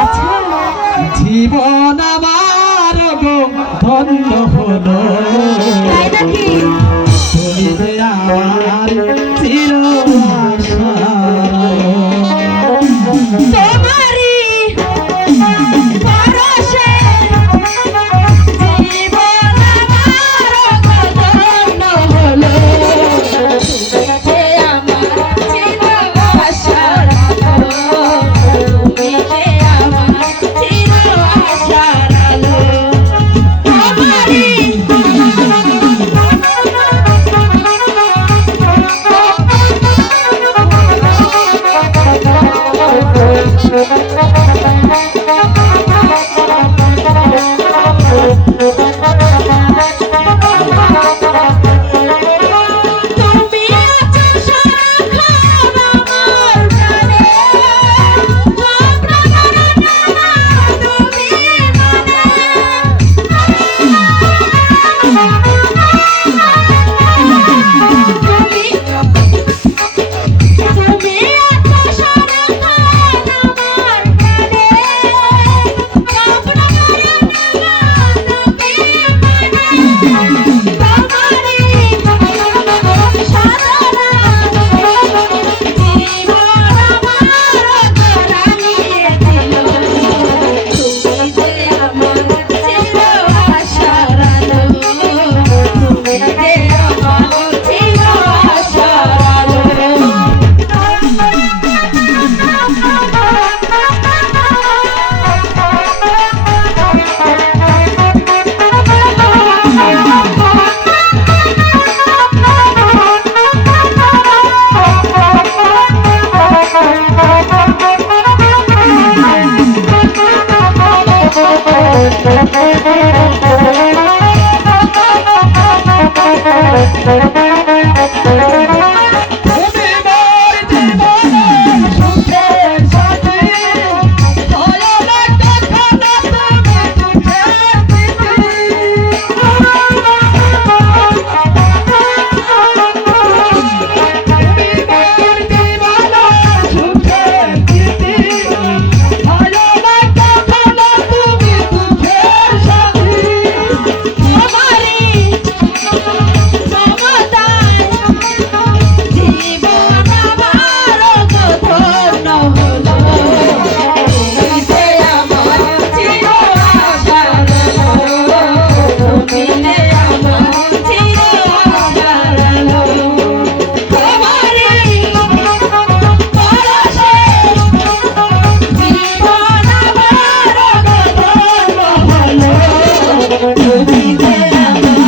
আচ্ছা জীবন আমার গো ধন্য হলো তাই নাকি তুমি যে আমার চির আশা তোমারই পরশে জীবন আমার ধন্য হলো তুমি যে আমার চির আশার আলো তুমি যে আমার চির আশার আলো তোমারই তুমি আছো সারাক্ষণ আমার প্রাণে তুমি তুমি আছো সারাক্ষণ আমার তুমি যে আমার